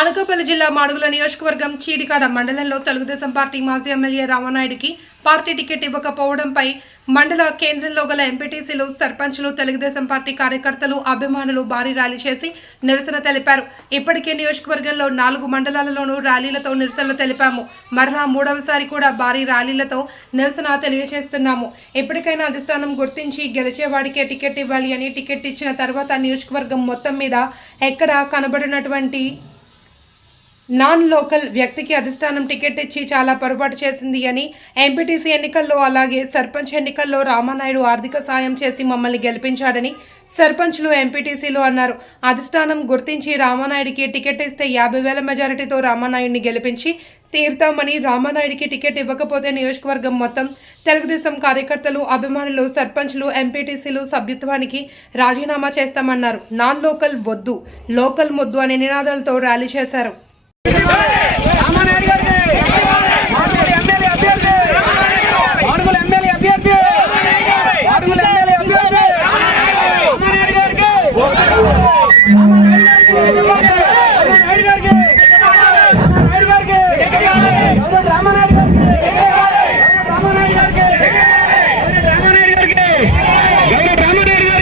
అనకాపల్లి జిల్లా మాడుగుల నియోజకవర్గం చీడికాడ మండలంలో తెలుగుదేశం పార్టీ మాజీ ఎమ్మెల్యే రామానాయుడికి పార్టీ టికెట్ ఇవ్వకపోవడంపై మండల కేంద్రంలో గల ఎంపీటీసీలు, సర్పంచులు, తెలుగుదేశం పార్టీ కార్యకర్తలు, అభిమానులు భారీ ర్యాలీ చేసి నిరసన తెలిపారు. ఇప్పటికే నియోజకవర్గంలో 4 మండలాలలోనూ ర్యాలీలతో నిరసనలు తెలిపాము. మరలా 3వసారి కూడా భారీ ర్యాలీలతో నిరసన తెలియజేస్తున్నాము. ఎప్పటికైనా అధిష్టానం గుర్తించి గెలిచేవాడికే టికెట్ ఇవ్వాలి అని, టికెట్ ఇచ్చిన తర్వాత నియోజకవర్గం మొత్తం మీద ఎక్కడ కనబడినటువంటి నాన్ లోకల్ వ్యక్తికి అధిష్టానం టికెట్ ఇచ్చి చాలా పొరపాటు చేసింది అని, ఎంపీటీసీ ఎన్నికల్లో అలాగే సర్పంచ్ ఎన్నికల్లో రామానాయుడు ఆర్థిక సాయం చేసి మమ్మల్ని గెలిపించాడని సర్పంచ్లు, ఎంపీటీసీలు అన్నారు. అధిష్టానం గుర్తించి రామానాయుడికి టికెట్ ఇస్తే 50,000 మెజారిటీతో రామానాయుడిని గెలిపించి తీరుతామని, రామానాయుడికి టికెట్ ఇవ్వకపోతే నియోజకవర్గం మొత్తం తెలుగుదేశం కార్యకర్తలు, అభిమానులు, సర్పంచ్లు, ఎంపీటీసీలు సభ్యత్వానికి రాజీనామా చేస్తామన్నారు. నాన్ లోకల్ వద్దు, లోకల్ ముద్దు అనే నినాదాలతో ర్యాలీ చేశారు. రామానాయుడు గారికి మాడుగుల ఎమ్మెల్యే అభ్యర్థి మాడుగుల ఎమ్మెల్యే అభ్యర్థి మాడుగుల ఎమ్మెల్యే అభ్యర్థి రామానాయుడు గారికి రామానాయుడు గారికి రామానాయుడు గారికి రామానాయుడు గారికి రామానాయుడు గారికి రామానాయుడు గారికి రామానాయుడు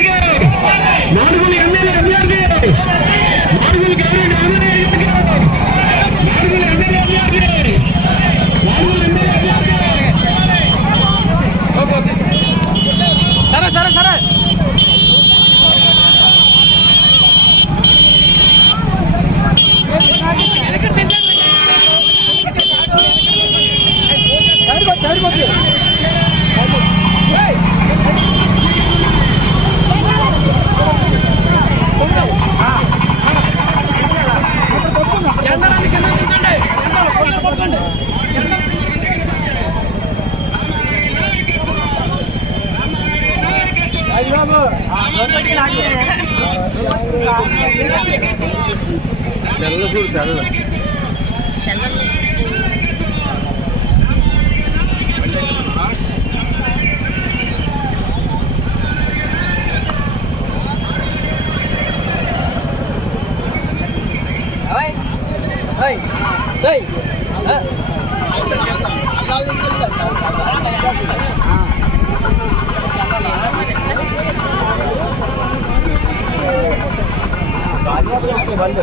గారికి మాడుగుల ఎమ్మెల్యే అభ్యర్థి మాడుగుల గౌరవ రామానాయుడు గారికి बंद